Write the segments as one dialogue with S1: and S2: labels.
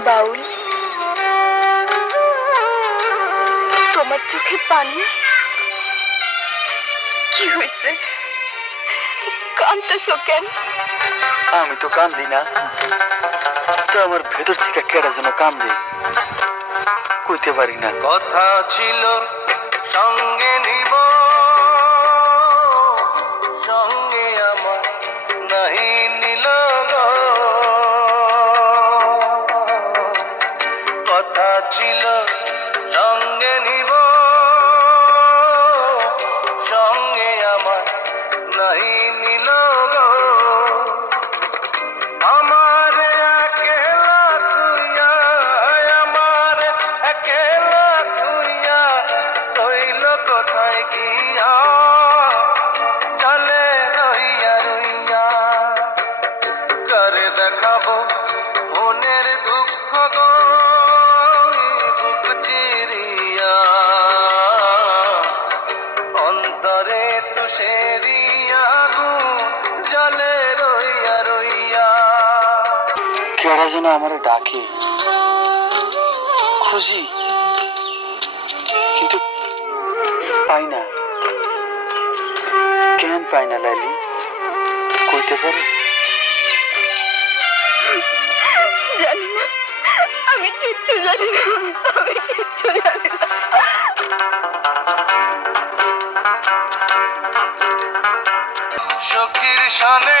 S1: বাউল। তোমার চোখে পানি? কি হয়েছে? কানতেছো কেন?
S2: আমি তো কান্দি না। তো আমার ভেতর থেকে কেডা যেন কান্দে। কইতে পারি না।
S3: কথা ছিল সঙ্গে নিব। সঙ্গে আমার নাহি নাহি নিল। আমারে তুইয়া আমার একেলা তুইয়া রইল কোথায় গিয়া চলে রইয়া রইয়া করে দেখাবো মনের দুঃখ গো চিরিয়া অন্তরে তুষেরিয়া
S2: কেডা যেন আমার ডাকে। খুশি কিন্তু পাই না। কেন পাই না লাইলি কইতে পারো?
S1: জানি না। আমি কিচ্ছু জানি না। আমি কিচ্ছু জানি না।
S3: সখীর সনে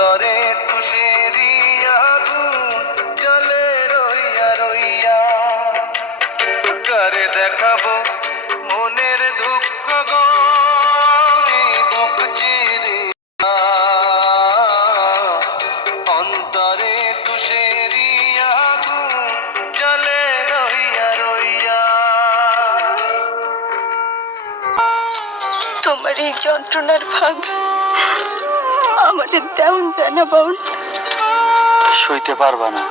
S3: অন্তরে তুষেরিয়া গু চলে রইয়া রইয়া। করে দেখাবো মনের দুঃখ গো, এই বুক চিরিয়া অন্তরে তুষেরিয়া গু জলে রইয়া রইয়া।
S1: তোমার এই যন্ত্রণার ভাগ আমাদের তেমন জানা বাউল
S2: সইতে পারবা না।